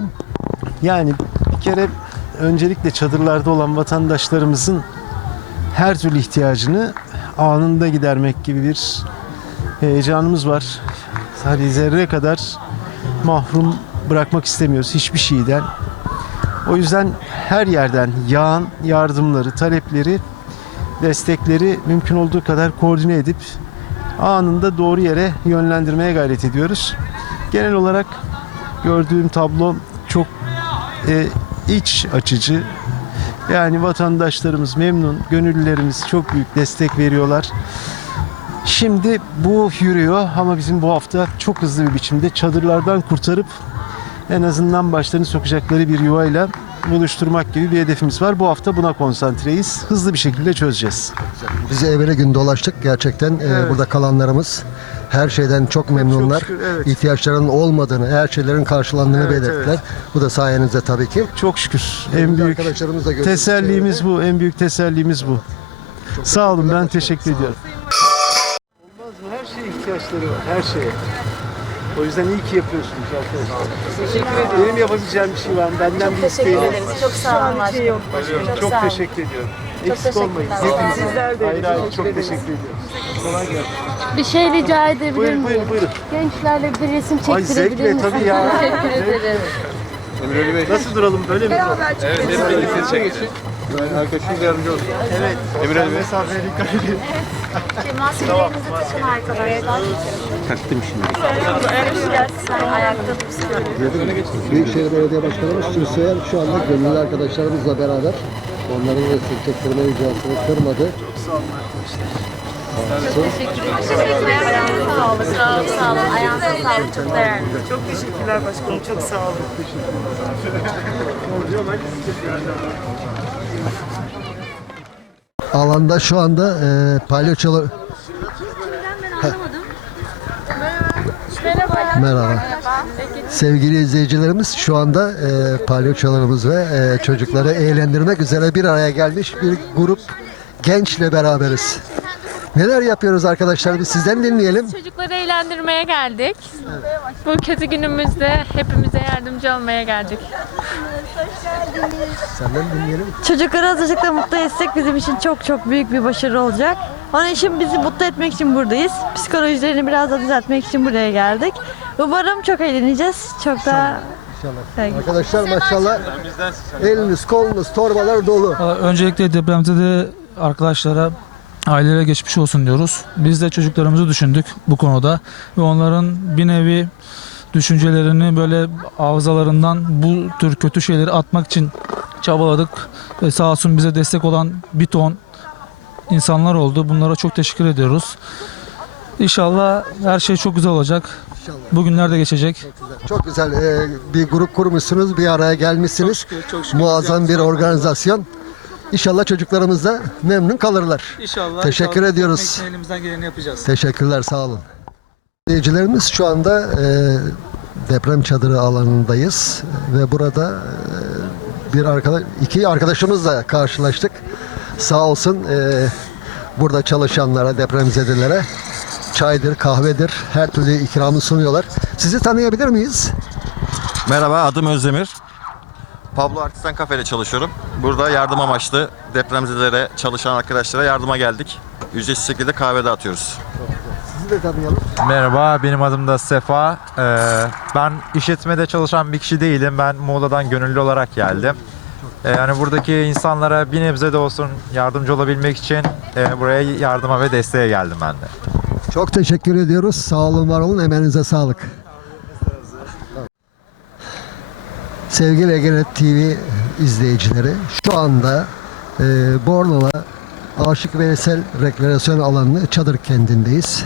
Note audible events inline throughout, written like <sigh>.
dinleyelim. Yani bir kere öncelikle çadırlarda olan vatandaşlarımızın her türlü ihtiyacını anında gidermek gibi bir heyecanımız var. Hani zerre kadar mahrum bırakmak istemiyoruz hiçbir şeyden. O yüzden her yerden yağan yardımları, talepleri, destekleri mümkün olduğu kadar koordine edip anında doğru yere yönlendirmeye gayret ediyoruz. Genel olarak gördüğüm tablo çok e, iç açıcı. Yani vatandaşlarımız memnun, gönüllülerimiz çok büyük destek veriyorlar. Şimdi bu yürüyor ama bizim bu hafta çok hızlı bir biçimde çadırlardan kurtarıp en azından başlarını sokacakları bir yuvayla buluşturmak gibi bir hedefimiz var. Bu hafta buna konsantreyiz. Hızlı bir şekilde çözeceğiz. Biz evvela gün dolaştık. Gerçekten e, Evet. burada kalanlarımız her şeyden çok memnunlar. şükür, evet. İhtiyaçlarının olmadığını, her şeylerin karşılandığını Evet, belirttiler. Bu da sayenizde tabii ki. Çok şükür. En büyük Arkadaşlarımız da tesellimiz bu. En büyük tesellimiz bu. Sağ olun ben teşekkür ediyorum. Olmaz mı? Her şeye ihtiyaçları var. Her şeye. O yüzden iyi ki yapıyorsunuz arkadaşlar. Teşekkür ederim. Benim yapabileceğim bir şey var. Benden bir Teşekkür isteğiniz ederiz. Çok sağ olun. Çok, Çok sağ olun. teşekkür ediyorum. Eksik olmayın. Hepiniz. Sizler de Hayır hayır çok teşekkür ediyorum. Kolay gelsin. Bir şey rica edebilir Buyurun miyim? buyurun buyurun. Gençlerle bir resim Ay çektirebilir zevkle misiniz? tabii ya. <laughs> Teşekkür ederim. Nasıl duralım böyle mi duralım? Arkadaşınız yardımcı olsun. Evet. Emre Ali Bey. Mesafeye dikkat edin. Maskelerinizi takın arkadaşlar. Taktım şimdi. Sen ayakta dursun. Büyükşehir Belediye Başkanımız Sürseyer şu anda gönüllü arkadaşlarımızla beraber onların resim çektirme ricasını kırmadı. Ayağınıza sağlık. Sağ olun. Sağ olun. Ayağınıza sağlık. Çok değerli. Çok teşekkürler başkanım. Çok sağ olun. Alanda şu anda e, palyaçolar... Merhaba. Sevgili izleyicilerimiz şu anda e, palyaçolarımız ve e, çocukları eğlendirmek üzere bir araya gelmiş bir grup gençle beraberiz. Neler yapıyoruz arkadaşlar biz sizden dinleyelim. Çocukları eğlendirmeye geldik. Bu kötü günümüzde hepimize yardımcı olmaya geldik. Senden dinleyelim. Çocukları azıcık mutlu etsek bizim için çok çok büyük bir başarı olacak. Onun için bizi mutlu etmek için buradayız. Psikolojilerini biraz da düzeltmek için buraya geldik. Umarım çok eğleneceğiz. Çok da İnşallah. Arkadaşlar maşallah eliniz kolunuz torbalar dolu. Öncelikle depremde de arkadaşlara, ailelere geçmiş olsun diyoruz. Biz de çocuklarımızı düşündük bu konuda ve onların bir nevi düşüncelerini böyle ağzalarından bu tür kötü şeyleri atmak için çabaladık. Ve sağ olsun bize destek olan bir ton insanlar oldu. Bunlara çok teşekkür ediyoruz. İnşallah her şey çok güzel olacak. Bugünler de geçecek. Çok güzel e, bir grup kurmuşsunuz, bir araya gelmişsiniz. Muazzam bir organizasyon. İnşallah çocuklarımız da memnun kalırlar. İnşallah. Teşekkür ediyoruz. Elimizden geleni yapacağız. Teşekkürler, sağ olun. İzleyicilerimiz şu anda e, deprem çadırı alanındayız ve burada e, bir arkadaş, iki arkadaşımızla karşılaştık. Sağ olsun e, burada çalışanlara, depremzedelere çaydır, kahvedir, her türlü ikramı sunuyorlar. Sizi tanıyabilir miyiz? Merhaba adım Özdemir. Pablo Artistan Kafe'de çalışıyorum. Burada yardım amaçlı depremzedelere, çalışan arkadaşlara yardıma geldik. Ücretsiz şekilde kahve dağıtıyoruz. Sizi de tanıyalım. Merhaba, benim adım da Sefa. Ee, ben işletmede çalışan bir kişi değilim. Ben Muğla'dan gönüllü olarak geldim. Ee, yani buradaki insanlara bir nebze de olsun yardımcı olabilmek için e, buraya yardıma ve desteğe geldim ben de. Çok teşekkür ediyoruz. Sağ olun, var olun. Emeğinize sağlık. Sevgili Egenet TV izleyicileri, şu anda e, Bornova Aşık Veysel Rekreasyon Alanı Çadır Kendi'ndeyiz.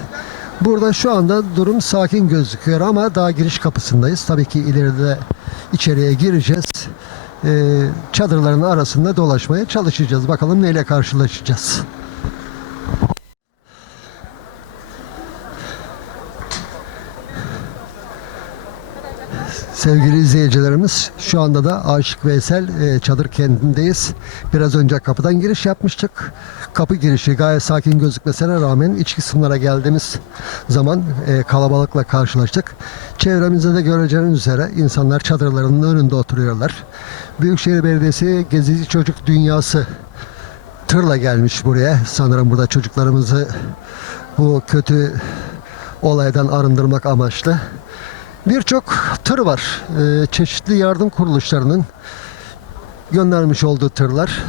Burada şu anda durum sakin gözüküyor ama daha giriş kapısındayız. Tabii ki ileride içeriye gireceğiz. E, çadırların arasında dolaşmaya çalışacağız. Bakalım neyle karşılaşacağız. Sevgili izleyicilerimiz şu anda da Aşık Veysel e, çadır kentindeyiz. Biraz önce kapıdan giriş yapmıştık. Kapı girişi gayet sakin gözükmesine rağmen iç kısımlara geldiğimiz zaman e, kalabalıkla karşılaştık. Çevremizde de göreceğiniz üzere insanlar çadırlarının önünde oturuyorlar. Büyükşehir Belediyesi Gezici Çocuk Dünyası tırla gelmiş buraya. Sanırım burada çocuklarımızı bu kötü olaydan arındırmak amaçlı. Birçok tır var. Ee, çeşitli yardım kuruluşlarının göndermiş olduğu tırlar.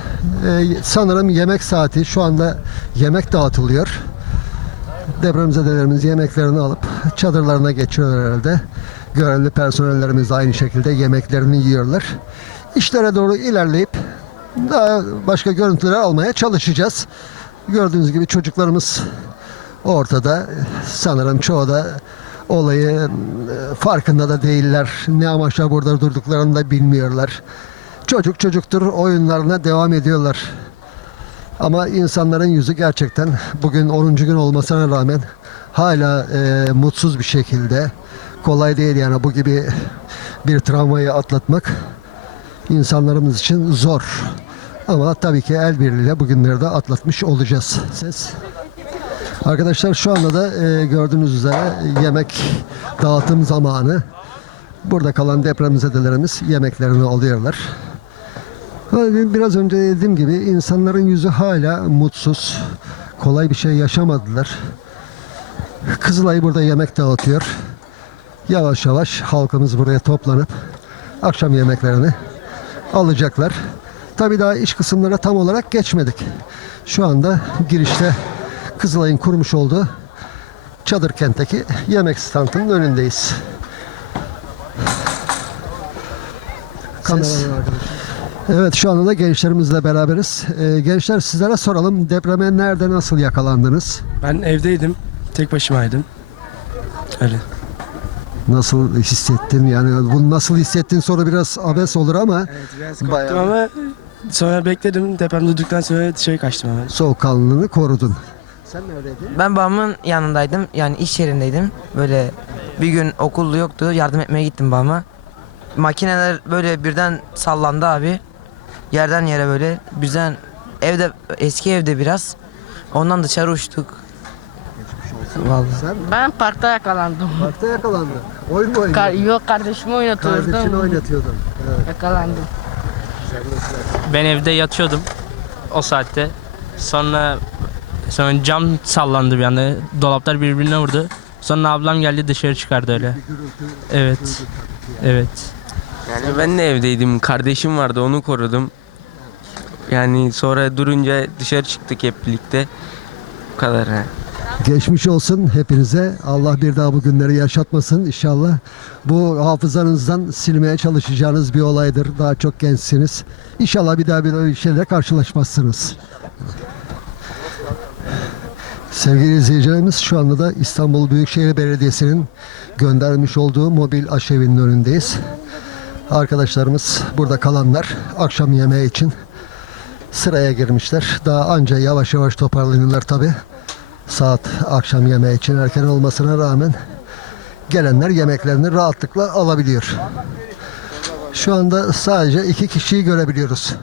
Ee, sanırım yemek saati şu anda yemek dağıtılıyor. Depremzedelerimiz yemeklerini alıp çadırlarına geçiyorlar herhalde. Görevli personellerimiz aynı şekilde yemeklerini yiyorlar. İşlere doğru ilerleyip daha başka görüntüler almaya çalışacağız. Gördüğünüz gibi çocuklarımız ortada. Sanırım çoğu da olayı e, farkında da değiller. Ne amaçla burada durduklarını da bilmiyorlar. Çocuk çocuktur oyunlarına devam ediyorlar. Ama insanların yüzü gerçekten bugün 10. gün olmasına rağmen hala e, mutsuz bir şekilde kolay değil yani bu gibi bir travmayı atlatmak insanlarımız için zor. Ama tabii ki el birliğiyle bugünleri de atlatmış olacağız. Ses. Arkadaşlar şu anda da e, gördüğünüz üzere yemek dağıtım zamanı. Burada kalan depremzedelerimiz yemeklerini alıyorlar. Hani Biraz önce dediğim gibi insanların yüzü hala mutsuz. Kolay bir şey yaşamadılar. Kızılay burada yemek dağıtıyor. Yavaş yavaş halkımız buraya toplanıp akşam yemeklerini alacaklar. Tabii daha iç kısımlara tam olarak geçmedik. Şu anda girişte Kızılay'ın kurmuş olduğu çadır kentteki yemek standının önündeyiz. Kameralar arkadaşlar. Evet şu anda da gençlerimizle beraberiz. Ee, gençler sizlere soralım depreme nerede nasıl yakalandınız? Ben evdeydim. Tek başımaydım. Öyle. Nasıl hissettin? Yani bunu nasıl hissettin soru biraz abes olur ama Biraz Bayağı. korktum ama sonra bekledim. Deprem durduktan sonra dışarı kaçtım hemen. soğukkanlılığını korudun. Sen neredeydin? Ben babamın yanındaydım. Yani iş yerindeydim. Böyle bir gün okullu yoktu. Yardım etmeye gittim babama. Makineler böyle birden sallandı abi. Yerden yere böyle. Bizden evde eski evde biraz. Ondan dışarı uçtuk. Vallahi. Sen Ben parkta yakalandım. parkta yakalandın. Oyun mu Kar- oynuyordun? yok kardeşimi oynatıyordum. Kardeşini oynatıyordun. Evet. Yakalandım. Ben evde yatıyordum o saatte. Sonra sonra cam sallandı bir anda. Dolaplar birbirine vurdu. Sonra ablam geldi dışarı çıkardı öyle. Evet. Evet. Yani ben de evdeydim. Kardeşim vardı onu korudum. Yani sonra durunca dışarı çıktık hep birlikte. Bu kadar. ha. Geçmiş olsun hepinize. Allah bir daha bu günleri yaşatmasın inşallah. Bu hafızanızdan silmeye çalışacağınız bir olaydır. Daha çok gençsiniz. İnşallah bir daha bir şeyle karşılaşmazsınız. Sevgili izleyicilerimiz şu anda da İstanbul Büyükşehir Belediyesi'nin göndermiş olduğu mobil aşevinin önündeyiz. Arkadaşlarımız burada kalanlar akşam yemeği için sıraya girmişler. Daha anca yavaş yavaş toparlanıyorlar tabi. Saat akşam yemeği için erken olmasına rağmen gelenler yemeklerini rahatlıkla alabiliyor. Şu anda sadece iki kişiyi görebiliyoruz.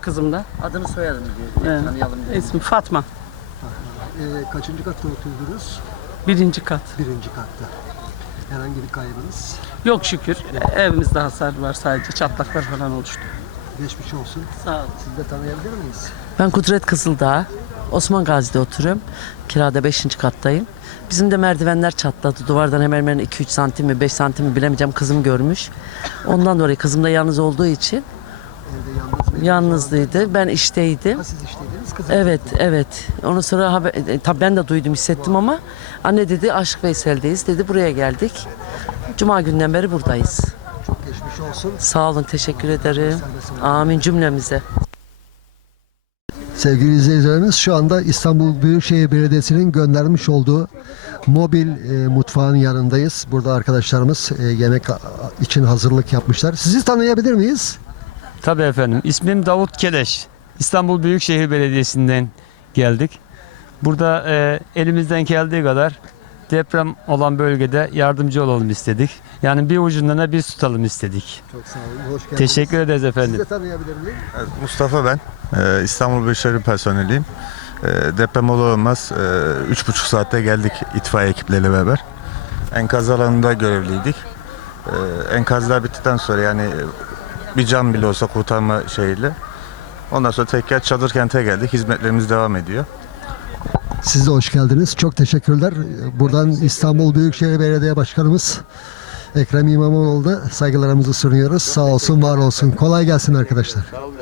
Kızım da. Adını soyadını Ee, ismi Fatma. Ee, kaçıncı katta oturdunuz? Birinci kat. Birinci katta. Herhangi bir kaybınız Yok şükür. Evimizde hasar var sadece. Çatlaklar falan oluştu. geçmiş olsun. Sağ ol. Siz de tanıyabilir miyiz? Ben Kudret Kızıldağ. Osman Gazi'de oturuyorum. Kirada 5. kattayım. Bizim de merdivenler çatladı. Duvardan hemen hemen 2-3 santim mi 5 santim mi bilemeyeceğim kızım görmüş. Ondan dolayı kızım da yalnız olduğu için Evde yalnız mıydınız? yalnızlıydı. Ben işteydim. Ha, siz işteydiniz kızım. Evet, evet. Ondan sonra haber, e, tabii ben de duydum, hissettim ama anne dedi Aşık Veysel'deyiz dedi. Buraya geldik. Cuma günden beri buradayız. Çok geçmiş olsun. Sağ olun, teşekkür ederim. Amin cümlemize. Sevgili izleyicilerimiz şu anda İstanbul Büyükşehir Belediyesi'nin göndermiş olduğu mobil e, mutfağın yanındayız. Burada arkadaşlarımız e, yemek a- için hazırlık yapmışlar. Sizi tanıyabilir miyiz? Tabii efendim. İsmim Davut Keleş. İstanbul Büyükşehir Belediyesi'nden geldik. Burada e, elimizden geldiği kadar deprem olan bölgede yardımcı olalım istedik. Yani bir ucundan da biz tutalım istedik. Çok sağ olun. Hoş geldiniz. Teşekkür ederiz efendim. Sizi de tanıyabilir miyim? Mustafa ben. Ee, İstanbul Büyükşehir personeliyim. Ee, deprem olur olmaz üç buçuk saatte geldik itfaiye ekipleriyle beraber. Enkaz alanında görevliydik. Ee, enkazlar bittikten sonra yani bir can bile olsa kurtarma şeyiyle. Ondan sonra tekrar çadır kente geldik. Hizmetlerimiz devam ediyor. Siz de hoş geldiniz. Çok teşekkürler. Buradan İstanbul Büyükşehir Belediye Başkanımız Ekrem İmamoğlu'na da saygılarımızı sunuyoruz. Sağ olsun, var olsun. Kolay gelsin arkadaşlar. Sağ olun.